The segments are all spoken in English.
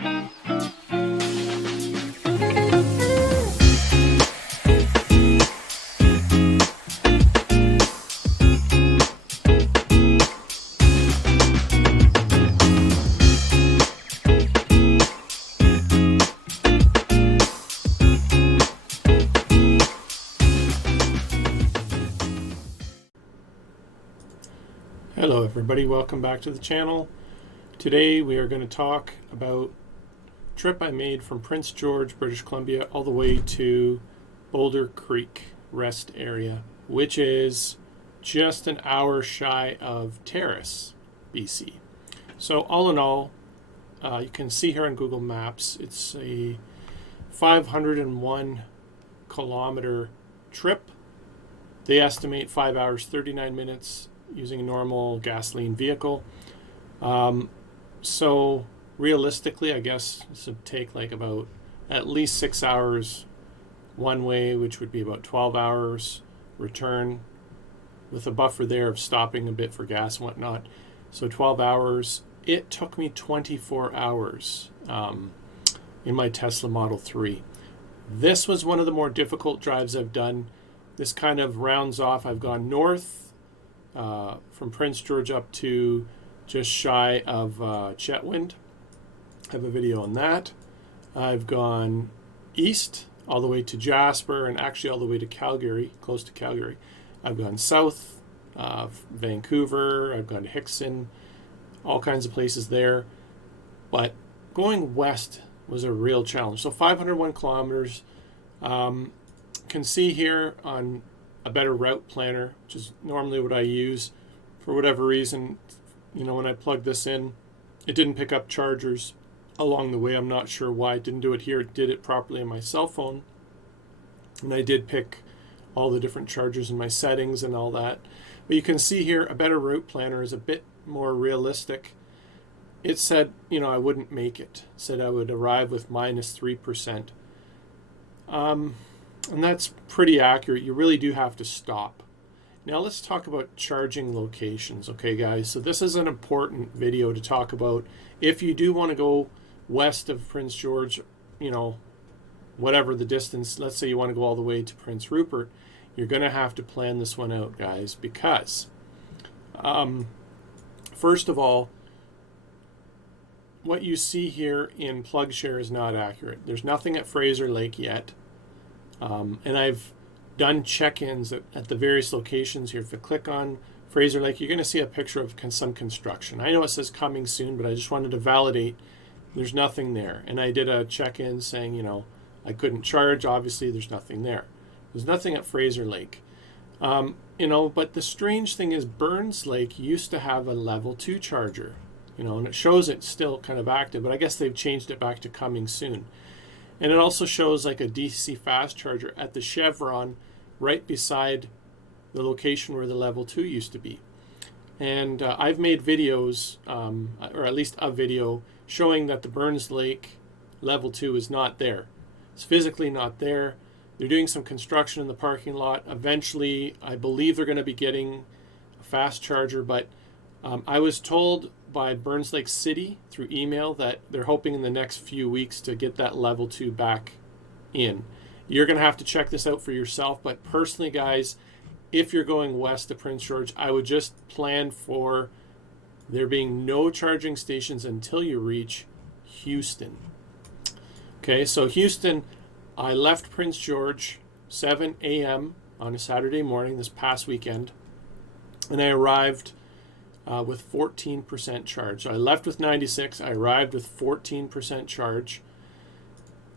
Hello everybody, welcome back to the channel. Today we are going to talk about a trip I made from Prince George, British Columbia all the way to Boulder Creek rest area, which is just an hour shy of Terrace, BC. So all in all, you can see here on Google Maps, it's a 501 kilometer trip. They estimate 5 hours 39 minutes using a normal gasoline vehicle. So realistically, I guess this would take like about at least 6 hours one way, which would be about 12 hours return, with a buffer there of stopping a bit for gas and whatnot. So 12 hours. It took me 24 hours in my Tesla Model 3. This was one of the more difficult drives I've done. This kind of rounds off. I've gone north from Prince George up to just shy of Chetwynd. I have a video on that. I've gone east all the way to Jasper and actually all the way to Calgary, close to Calgary. I've gone south, Vancouver, I've gone to Hickson, all kinds of places there. But going west was a real challenge. So 501 kilometers. Can see here on a better route planner, which is normally what I use. For whatever reason, when I plugged this in, it didn't pick up chargers along the way. I'm not sure why it didn't do it here. It did it properly on my cell phone. And I did pick all the different chargers in my settings and all that. But you can see here, a better route planner is a bit more realistic. It said, I wouldn't make it. It said I would arrive with minus 3%. And that's pretty accurate. You really do have to stop. Now let's talk about charging locations. Okay, guys, so this is an important video to talk about. If you do want to go west of Prince George, whatever the distance, let's say you want to go all the way to Prince Rupert, you're going to have to plan this one out, guys, because first of all, what you see here in PlugShare is not accurate. There's nothing at Fraser Lake yet. And I've done check-ins at the various locations here. If you click on Fraser Lake, you're going to see a picture of some construction. I know it says coming soon, but I just wanted to validate there's nothing there. And I did a check-in saying, I couldn't charge. Obviously, there's nothing there. There's nothing at Fraser Lake. But the strange thing is Burns Lake used to have a level 2 charger, and it shows it's still kind of active, but I guess they've changed it back to coming soon. And it also shows like a DC fast charger at the Chevron right beside the location where the level 2 used to be. And I've made videos, or at least a video, showing that the Burns Lake level 2 is not there. It's physically not there. They're doing some construction in the parking lot. Eventually, I believe they're going to be getting a fast charger, but I was told by Burns Lake City through email that they're hoping in the next few weeks to get that level 2 back in. You're going to have to check this out for yourself, but personally, guys, if you're going west to Prince George, I would just plan for there being no charging stations until you reach Houston. Okay, so Houston, I left Prince George 7 a.m. on a Saturday morning this past weekend, and I arrived with 14% charge. So I left with 96. I arrived with 14% charge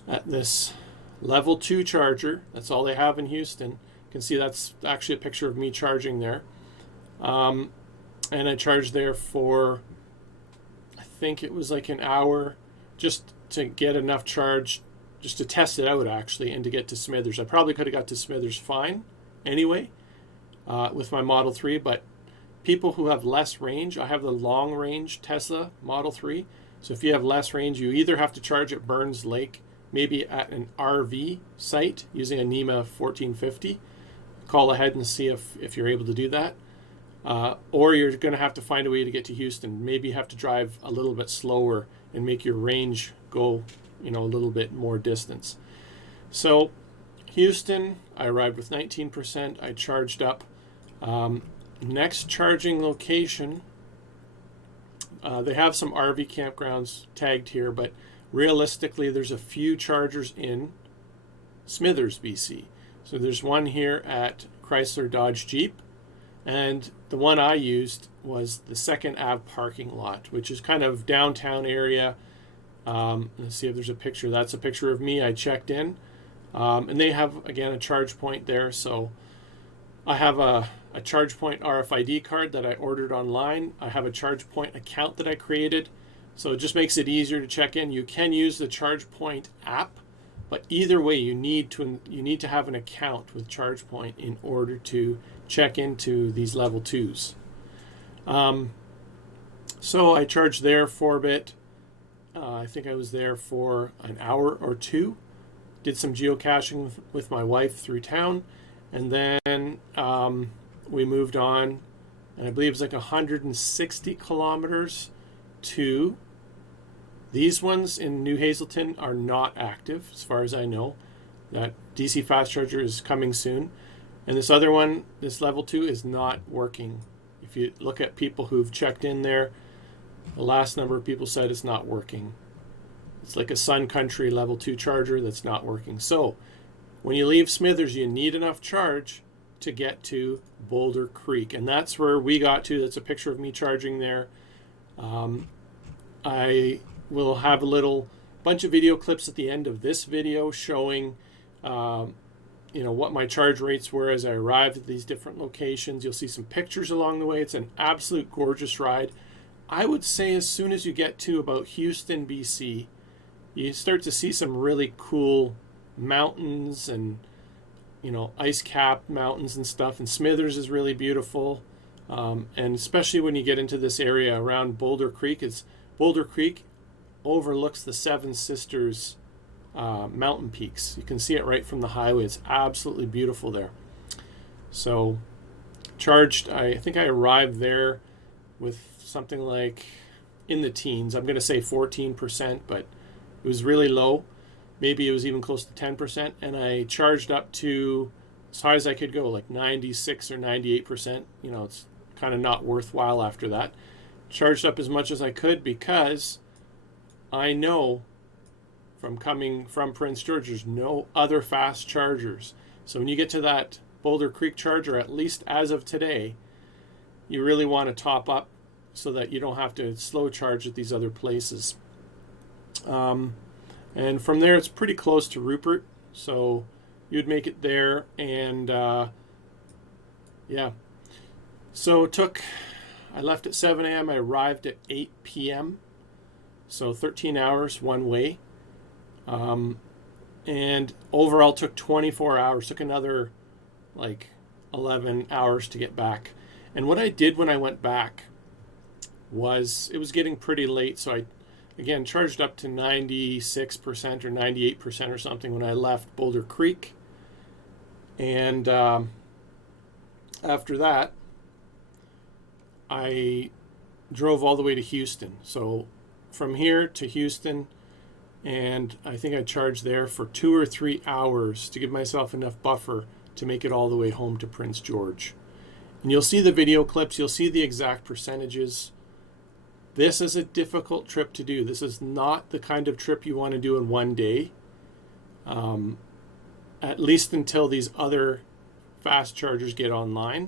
at this level 2 charger. That's all they have in Houston. You can see that's actually a picture of me charging there. And I charged there for, I think it was like an hour, just to get enough charge, just to test it out actually, and to get to Smithers. I probably could have got to Smithers fine anyway with my Model 3, but people who have less range, I have the long range Tesla Model 3. So if you have less range, you either have to charge at Burns Lake, maybe at an RV site using a NEMA 1450. Call ahead and see if you're able to do that. Or you're going to have to find a way to get to Houston. Maybe you have to drive a little bit slower and make your range go, a little bit more distance. So Houston, I arrived with 19%. I charged up. Next charging location, they have some RV campgrounds tagged here, but realistically, there's a few chargers in Smithers, BC. So there's one here at Chrysler Dodge Jeep, and the one I used was the Second Ave parking lot, which is kind of downtown area. Let's see if there's a picture. That's a picture of me. I checked in, and they have, again, a charge point there. So I have a charge point RFID card that I ordered online. I have a charge point account that I created, so it just makes it easier to check in. You can use the ChargePoint app, but either way, you need to have an account with ChargePoint in order to check into these level 2s. So I charged there for a bit. I think I was there for an hour or two. Did some geocaching with my wife through town, and then we moved on, and I believe it was like 160 kilometers to. These ones in New Hazelton are not active, as far as I know. That DC fast charger is coming soon. And this other one, this level 2, is not working. If you look at people who've checked in there, the last number of people said it's not working. It's like a Sun Country level 2 charger that's not working. So when you leave Smithers, you need enough charge to get to Boulder Creek. And that's where we got to. That's a picture of me charging there. I will have a little bunch of video clips at the end of this video showing what my charge rates were as I arrived at these different locations. You'll see some pictures along the way. It's an absolute gorgeous ride. I would say as soon as you get to about Houston, BC, you start to see some really cool mountains and ice-capped mountains and stuff. And Smithers is really beautiful, and especially when you get into this area around Boulder Creek. Boulder Creek overlooks the Seven Sisters mountain peaks. You can see it right from the highway. It's absolutely beautiful there. So charged, I think I arrived there with something like in the teens. I'm going to say 14%, but it was really low. Maybe it was even close to 10%, and I charged up to as high as I could go, like 96 or 98%. It's kind of not worthwhile after that. Charged up as much as I could because I know from coming from Prince George, there's no other fast chargers. So when you get to that Boulder Creek charger, at least as of today, you really want to top up so that you don't have to slow charge at these other places. And from there, it's pretty close to Rupert, so you'd make it there. And so I left at 7 a.m. I arrived at 8 p.m. So 13 hours one way. And overall took 24 hours, took another like 11 hours to get back. And what I did when I went back was, it was getting pretty late, so I again charged up to 96% or 98% or something when I left Boulder Creek. And after that, I drove all the way to Houston. So from here to Houston, and I think I charged there for 2 or 3 hours to give myself enough buffer to make it all the way home to Prince George. And you'll see the video clips, you'll see the exact percentages. This is a difficult trip to do. This is not the kind of trip you want to do in one day, at least until these other fast chargers get online.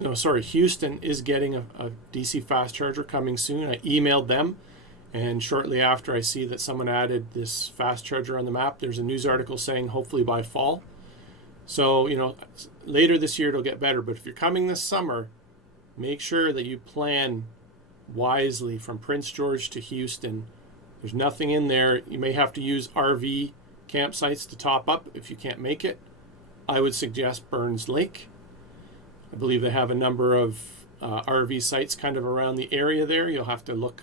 Houston is getting a DC fast charger coming soon. I emailed them, and shortly after I see that someone added this fast charger on the map, there's a news article saying hopefully by fall. So, later this year it'll get better. But if you're coming this summer, make sure that you plan wisely from Prince George to Houston. There's nothing in there. You may have to use RV campsites to top up if you can't make it. I would suggest Burns Lake. I believe they have a number of RV sites kind of around the area there. You'll have to look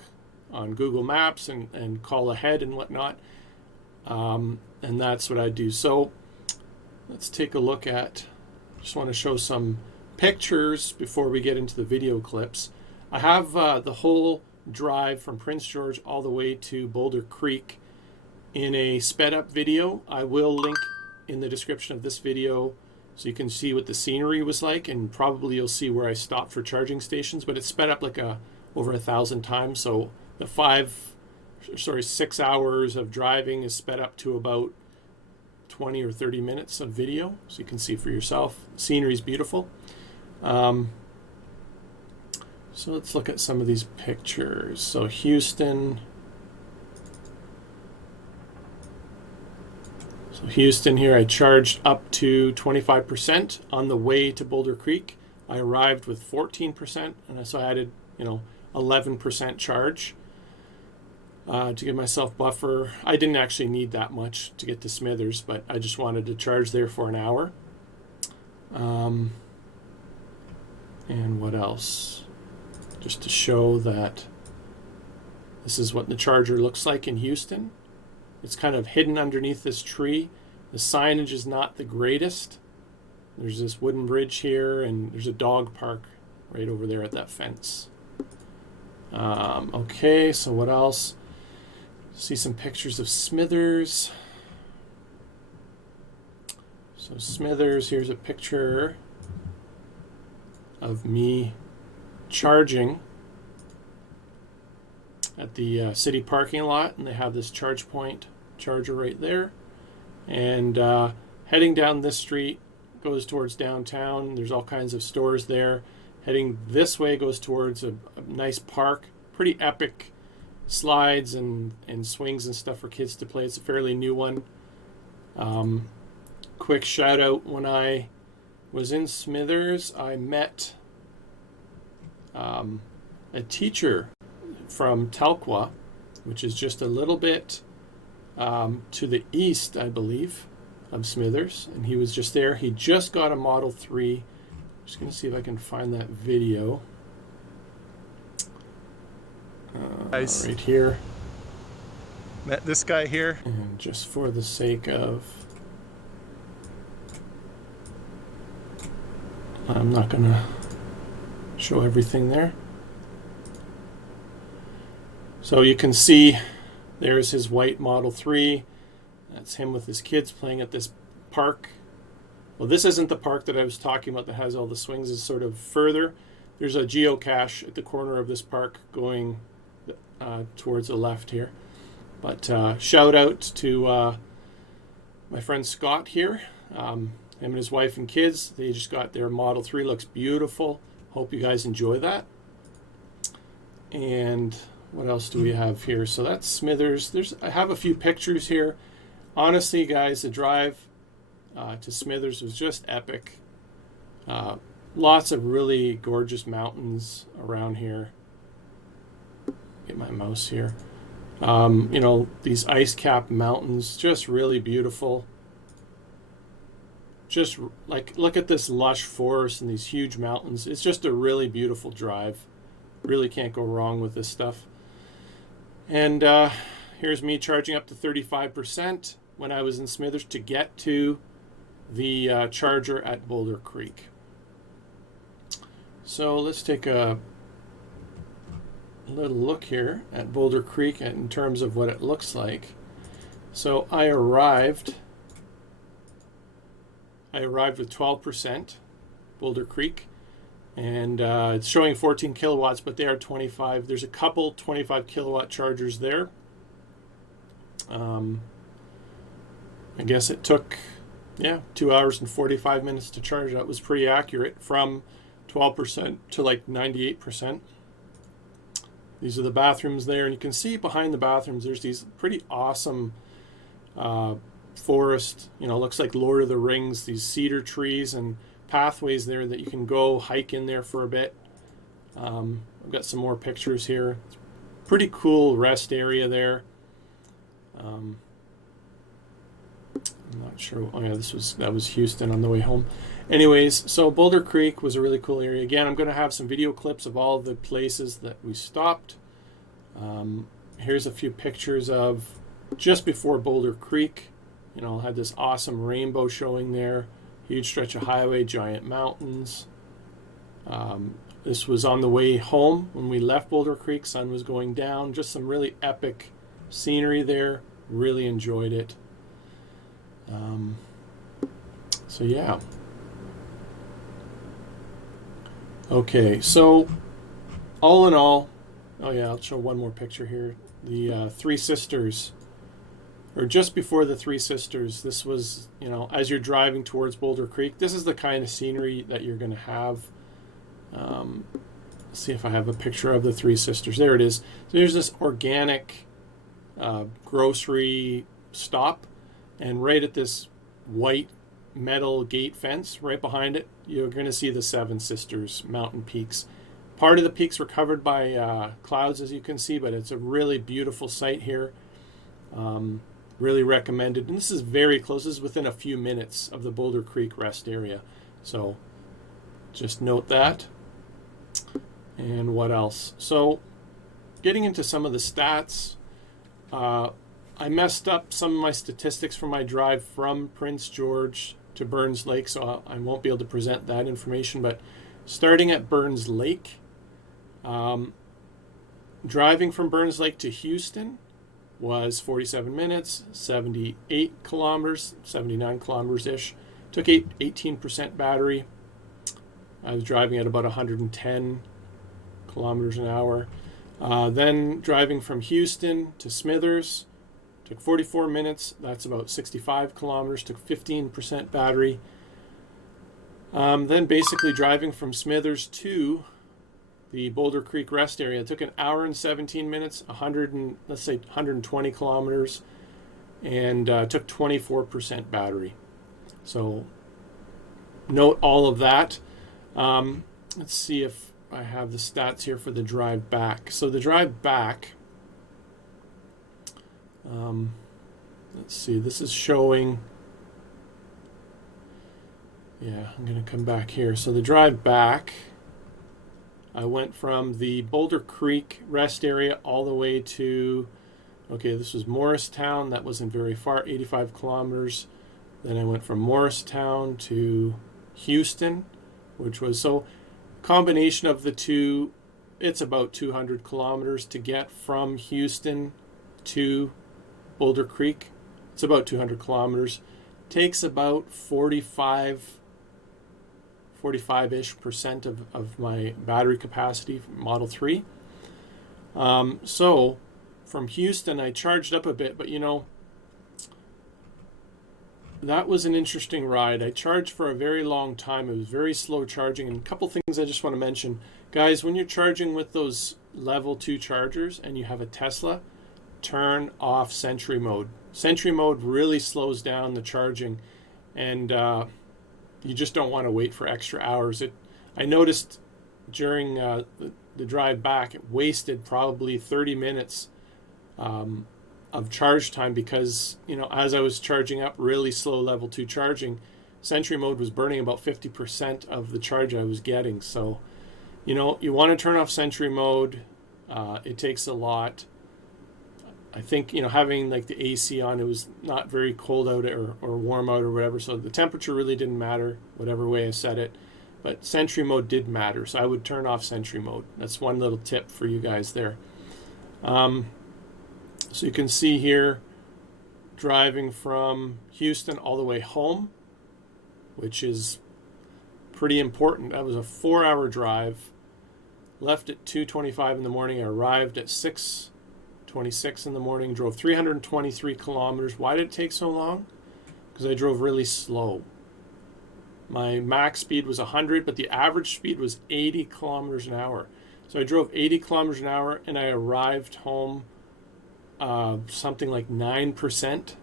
on Google Maps and call ahead and whatnot. And that's what I do. So let's take a look at, just want to show some pictures before we get into the video clips. I have the whole drive from Prince George all the way to Boulder Creek in a sped up video. I will link in the description of this video so you can see what the scenery was like, and probably you'll see where I stopped for charging stations, but it's sped up like over 1,000 times. So the 6 hours of driving is sped up to about 20 or 30 minutes of video, so you can see for yourself. The scenery is beautiful. So let's look at some of these pictures. So Houston. So Houston here, I charged up to 25% on the way to Boulder Creek. I arrived with 14%, and so I added, 11% charge to give myself buffer. I didn't actually need that much to get to Smithers, but I just wanted to charge there for an hour. And what else? Just to show that this is what the charger looks like in Houston. It's kind of hidden underneath this tree. The signage is not the greatest. There's this wooden bridge here, and there's a dog park right over there at that fence. Okay, so what else? See some pictures of Smithers. So Smithers, here's a picture of me charging at the city parking lot, and they have this charge point charger right there. And heading down this street goes towards downtown. There's all kinds of stores there. Heading this way goes towards a nice park. Pretty epic slides and swings and stuff for kids to play. It's a fairly new one. Quick shout out, when I was in Smithers, I met a teacher from Telqua, which is just a little bit to the east, I believe, of Smithers, and he was just there. He just got a Model 3. Just going to see if I can find that video. Nice. Right here. Met this guy here. And just for the sake of... I'm not going to show everything there. So you can see there's his white Model 3. That's him with his kids playing at this park. Well, this isn't the park that I was talking about that has all the swings. It's sort of further. There's a geocache at the corner of this park going towards the left here. But shout out to my friend Scott here. Him and his wife and kids. They just got their Model 3. Looks beautiful. Hope you guys enjoy that. And what else do we have here? So that's Smithers. I have a few pictures here. Honestly, guys, the drive to Smithers was just epic. Lots of really gorgeous mountains around here. Get my mouse here. These ice-capped mountains, just really beautiful. Just like, look at this lush forest and these huge mountains. It's just a really beautiful drive. Really can't go wrong with this stuff. And here's me charging up to 35% when I was in Smithers to get to the charger at Boulder Creek. So let's take a little look here at Boulder Creek in terms of what it looks like. So I arrived with 12% Boulder Creek, and it's showing 14 kilowatts, but they are 25. There's a couple 25 kilowatt chargers there. I guess it took 2 hours and 45 minutes to charge. That was pretty accurate, from 12% to like 98%. These are the bathrooms there, and you can see behind the bathrooms there's these pretty awesome forest, looks like Lord of the Rings, these cedar trees and pathways there that you can go hike in there for a bit. I've got some more pictures here. It's pretty cool rest area there. I'm not sure. Oh yeah, that was Houston on the way home. Anyways, so Boulder Creek was a really cool area. Again, I'm going to have some video clips of all the places that we stopped. Here's a few pictures of just before Boulder Creek. Had this awesome rainbow showing there. Huge stretch of highway, giant mountains. This was on the way home when we left Boulder Creek. Sun was going down. Just some really epic scenery there. Really enjoyed it. So yeah. Okay, so all in all, oh yeah, I'll show one more picture here. The Three Sisters, or just before the Three Sisters, this was, as you're driving towards Boulder Creek, this is the kind of scenery that you're going to have. Let's see if I have a picture of the Three Sisters. There it is. So there's this organic grocery stop, and right at this white metal gate fence right behind it, you're going to see the Seven Sisters mountain peaks. Part of the peaks were covered by clouds, as you can see, but it's a really beautiful site here. Really recommended. And this is very close. This is within a few minutes of the Boulder Creek rest area. So just note that. And what else? So getting into some of the stats, I messed up some of my statistics from my drive from Prince George to Burns Lake, so I won't be able to present that information. But starting at Burns Lake, driving from Burns Lake to Houston was 47 minutes, 78 kilometers, 79 kilometers-ish. Took 18% battery. I was driving at about 110 kilometers an hour. Then driving from Houston to Smithers, took 44 minutes. That's about 65 kilometers, took 15% battery. Then basically driving from Smithers to the Boulder Creek rest area, it took an hour and 17 minutes, 120 kilometers, and took 24% battery. So note all of that. Let's see if I have the stats here for the drive back. So the drive back, let's see, this is showing, yeah, I'm going to come back here. So the drive back, I went from the Boulder Creek rest area all the way to, okay, this was Moricetown. That wasn't very far, 85 kilometers. Then I went from Moricetown to Houston, which was, so combination of the two, it's about 200 kilometers to get from Houston to Boulder Creek. It's about 200 kilometers. Takes about 45-ish% of my battery capacity from Model 3. So from Houston, I charged up a bit, but that was an interesting ride. I charged for a very long time. It was very slow charging. And a couple things I just want to mention. Guys, when you're charging with those level 2 chargers and you have a Tesla, turn off Sentry mode. Sentry mode really slows down the charging, and you just don't want to wait for extra hours. I noticed during the drive back, it wasted probably 30 minutes of charge time because, as I was charging up really slow level 2 charging, Sentry mode was burning about 50% of the charge I was getting. So, you want to turn off Sentry mode. It takes a lot. I think, having like the AC on, it was not very cold out or warm out or whatever. So the temperature really didn't matter, whatever way I set it. But Sentry mode did matter. So I would turn off Sentry mode. That's one little tip for you guys there. So you can see here, driving from Houston all the way home, which is pretty important. That was a 4-hour drive. Left at 2:25 in the morning. I arrived at 6:26 in the morning. Drove 323 kilometers. Why did it take so long? Because I drove really slow. My max speed was 100, but the average speed was 80 kilometers an hour. So I drove 80 kilometers an hour, and I arrived home something like 9%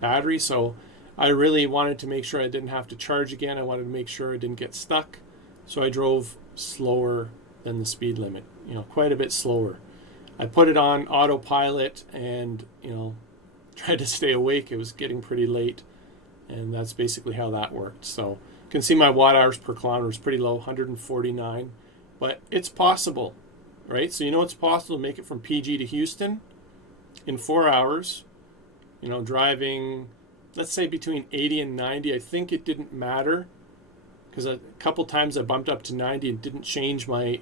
battery. So I really wanted to make sure I didn't have to charge again. I wanted to make sure I didn't get stuck. So I drove slower than the speed limit, quite a bit slower. I put it on autopilot and, tried to stay awake. It was getting pretty late, and that's basically how that worked. So you can see my watt hours per kilometer is pretty low, 149, but it's possible, right? So it's possible to make it from PG to Houston in 4 hours, driving, let's say between 80 and 90. I think it didn't matter because a couple times I bumped up to 90 and didn't change my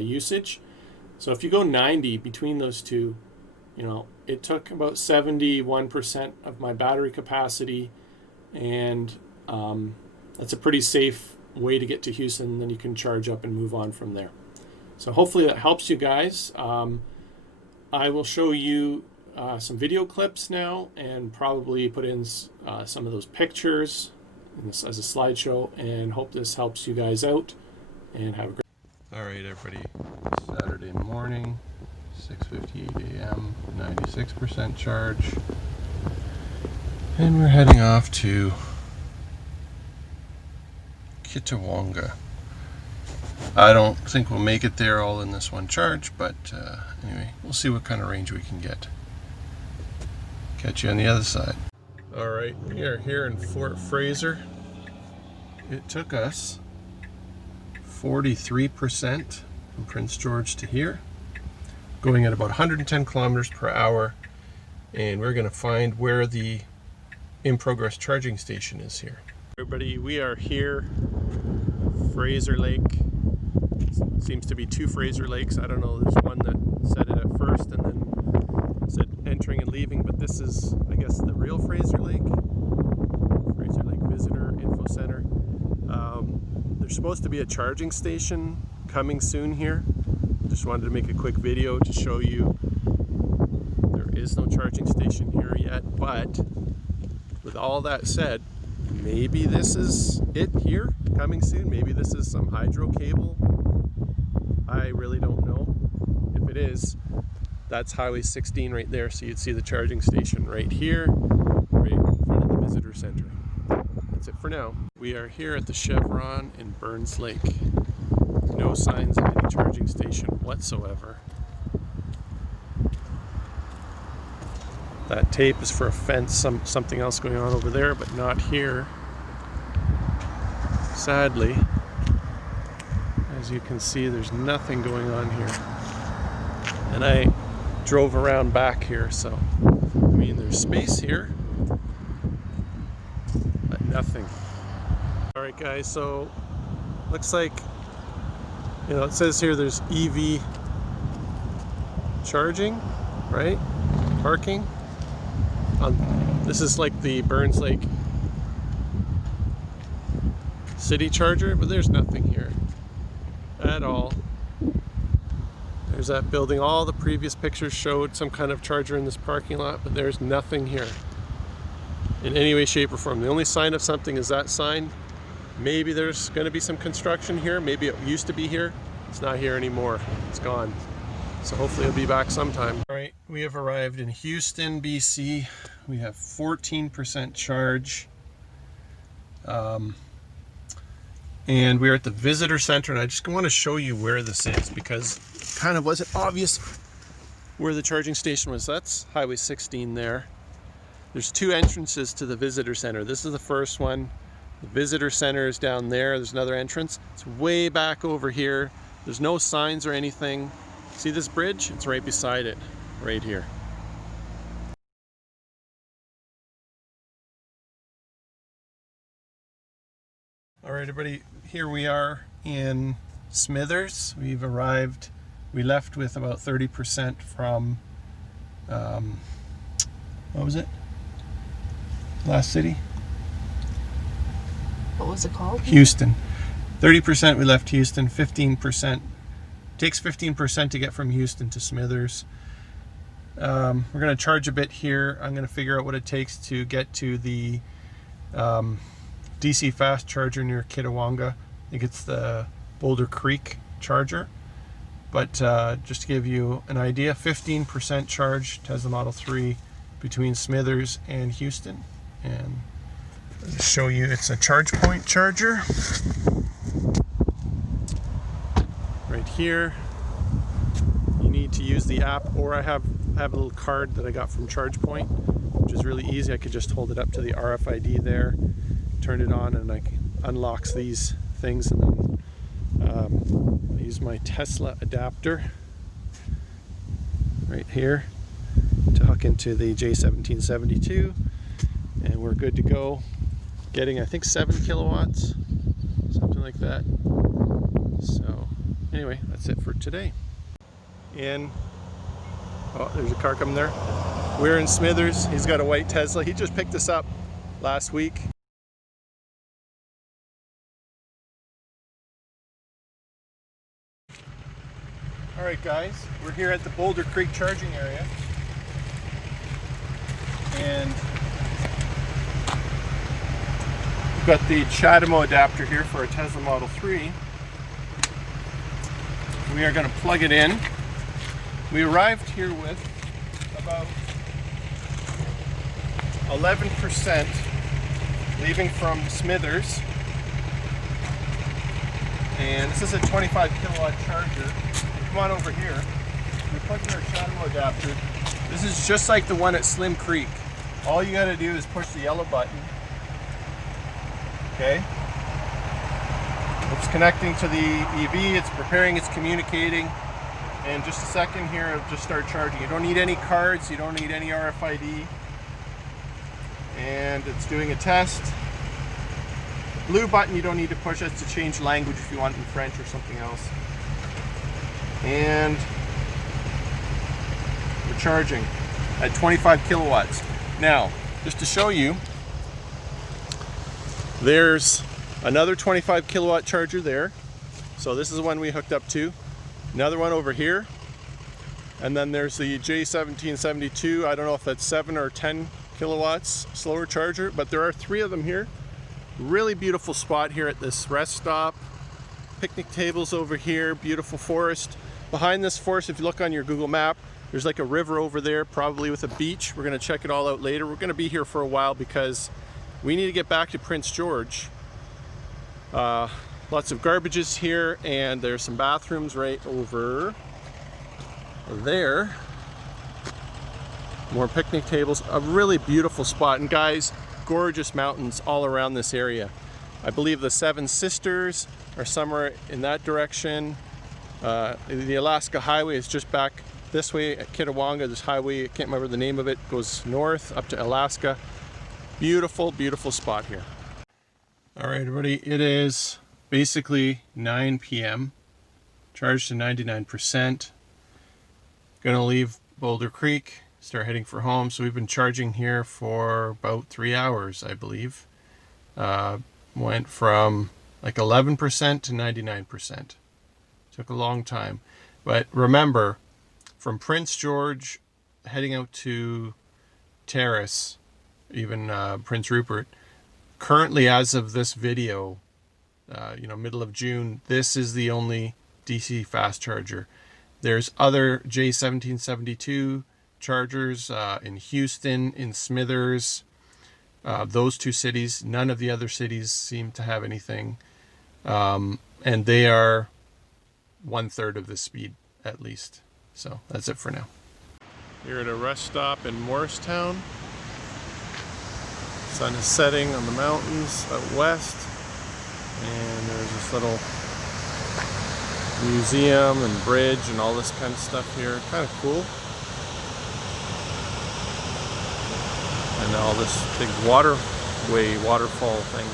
usage. So if you go 90 between those two, you know, it took about 71% of my battery capacity, and that's a pretty safe way to get to Houston. And then you can charge up and move on from there. So hopefully that helps you guys. I will show you some video clips now, and probably put in some of those pictures as a slideshow, and hope this helps you guys out, and have a great. All right, everybody, Saturday morning, 6:58 a.m., 96% charge, and we're heading off to Kitawanga. I don't think we'll make it there all in this one charge, but anyway, we'll see what kind of range we can get. Catch you on the other side. All right, we are here in Fort Fraser. It took us 43% from Prince George to here, going at about 110 kilometers per hour, and we're going to find where the in-progress charging station is here. Everybody, we are here, Fraser Lake. Seems to be two Fraser Lakes. I don't know, there's one that said it at first and then said entering and leaving, but this is, I guess, the real Fraser Lake. Fraser Lake Visitor Info Center. There's supposed to be a charging station coming soon here. Just wanted to make a quick video to show you there is no charging station here yet, but with all that said, maybe this is it here, coming soon. Maybe this is some hydro cable. I really don't know. If it is, that's Highway 16 right there, so you'd see the charging station right here, right in front of the visitor center. That's it for now. We are here at the Chevron in Burns Lake. No signs of any charging station whatsoever. That tape is for a fence, something else going on over there, but not here. Sadly, as you can see, there's nothing going on here. And I drove around back here, so I mean, there's space here, but nothing. All right, guys, so looks like, you know, it says here there's EV charging, right? Parking. This is like the Burns Lake city charger, but there's nothing here at all. There's that building. All the previous pictures showed some kind of charger in this parking lot, but there's nothing here in any way, shape, or form. The only sign of something is that sign. Maybe there's going to be some construction here. Maybe it used to be here. It's not here anymore. It's gone. So hopefully it'll be back sometime. All right, we have arrived in Houston, BC. We have 14% charge. And we're at the visitor center, and I just want to show you where this is, because it kind of wasn't obvious where the charging station was. That's Highway 16 there. There's two entrances to the visitor center. This is the first one. The visitor center is down there. There's another entrance. It's way back over here. There's no signs or anything. See this bridge? It's right beside it, right here. All right, everybody, here we are in Smithers. We've arrived. We left with about 30% from, what was it? Last city? What was it called? Houston. 30% we left Houston, 15%. Takes 15% to get from Houston to Smithers. We're going to charge a bit here. I'm going to figure out what it takes to get to the DC fast charger near Kitawanga. I think it's the Boulder Creek charger. But just to give you an idea, 15% charge, Tesla Model 3 between Smithers and Houston. And I'll just show you, it's a charge point charger. Right here. You need to use the app, or I have a little card that I got from ChargePoint, which is really easy. I could just hold it up to the RFID there, turn it on, and it unlocks these things, and then I use my Tesla adapter right here to hook into the J1772, and we're good to go. Getting, I think, 7 kilowatts, something like that. So anyway, that's it for today. Oh, there's a car coming there. We're in Smithers. He's got a white Tesla. He just picked us up last week. All right, guys, we're here at the Boulder Creek charging area. And we've got the CHAdeMO adapter here for a Tesla Model 3. We are going to plug it in. We arrived here with about 11% leaving from Smithers. And this is a 25 kilowatt charger. Come on over here. We plug in our CHAdeMO adapter. This is just like the one at Slim Creek. All you got to do is push the yellow button. Okay. It's connecting to the EV. It's preparing. It's communicating. In just a second here, it'll just start charging. You don't need any cards. You don't need any RFID. And it's doing a test. The blue button you don't need to push. That's to change language if you want in French or something else. And we're charging at 25 kilowatts. Now, just to show you, there's another 25 kilowatt charger there. So this is the one we hooked up to. Another one over here. And then there's the J1772. I don't know if that's 7 or 10 kilowatts slower charger, but there are 3 of them here. Really beautiful spot here at this rest stop. Picnic tables over here, beautiful forest. Behind this forest, if you look on your Google map, there's like a river over there, probably with a beach. We're gonna check it all out later. We're gonna be here for a while because we need to get back to Prince George. Lots of garbages here, and there's some bathrooms right over there. More picnic tables, a really beautiful spot. And guys, gorgeous mountains all around this area. I believe the Seven Sisters are somewhere in that direction. The Alaska Highway is just back this way at Kitawanga. This highway, I can't remember the name of it, goes north up to Alaska. Beautiful, beautiful spot here. All right, everybody, it is basically 9 p.m. Charged to 99%. Gonna leave Boulder Creek, start heading for home. So we've been charging here for about 3 hours, I believe. Went from like 11% to 99%. Took a long time. But remember, from Prince George heading out to Terrace, even Prince Rupert, currently as of this video, middle of June, this is the only DC fast charger. There's other J1772 chargers in Houston, in Smithers, those 2 cities. None of the other cities seem to have anything. And they are 1/3 of the speed at least. So that's it for now. Here at a rest stop in Moricetown. Sun is setting on the mountains out west, and there's this little museum and bridge and all this kind of stuff here. Kind of cool. And all this big waterfall thing.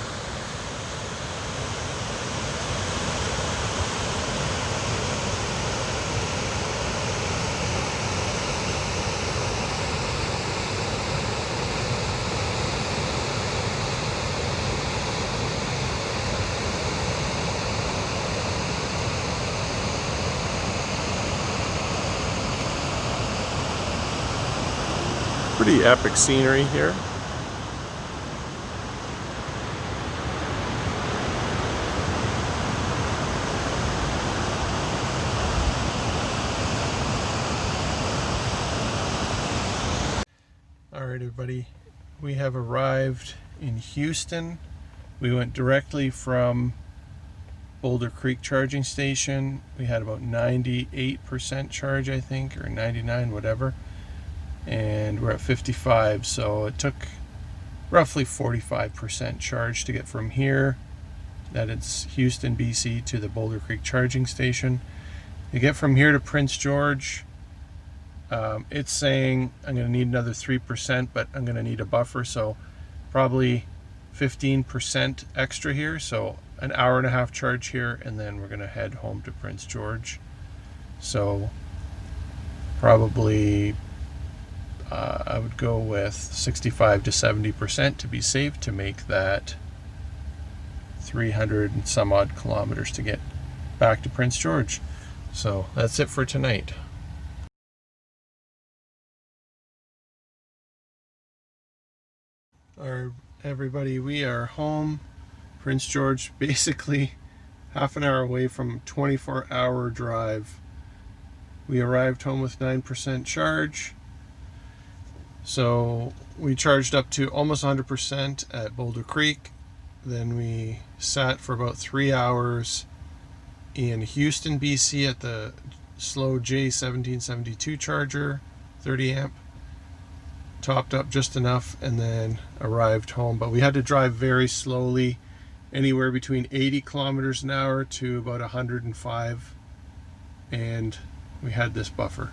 Pretty epic scenery here. All right, everybody, we have arrived in Houston. We went directly from Boulder Creek charging station. We had about 98% charge, I think, or 99, whatever. And we're at 55, so it took roughly 45% charge to get from here, that it's Houston, BC, to the Boulder Creek charging station. To get from here to Prince George, it's saying I'm going to need another 3%, but I'm going to need a buffer, so probably 15% extra here. So an hour and a half charge here, and then we're going to head home to Prince George. So probably I would go with 65 to 70% to be safe, to make that 300 and some odd kilometers to get back to Prince George. So that's it for tonight. Everybody, we are home. Prince George, basically half an hour away from a 24-hour drive. We arrived home with 9% charge. So we charged up to almost 100% at Boulder Creek. Then we sat for about 3 hours in Houston, BC at the slow J1772 charger, 30 amp. Topped up just enough and then arrived home. But we had to drive very slowly, anywhere between 80 kilometers an hour to about 105. And we had this buffer.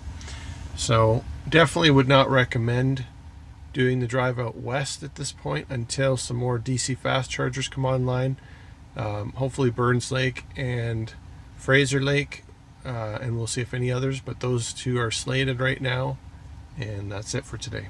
So definitely would not recommend doing the drive out west at this point until some more DC fast chargers come online. Hopefully Burns Lake and Fraser Lake, and we'll see if any others, but those two are slated right now. And that's it for today.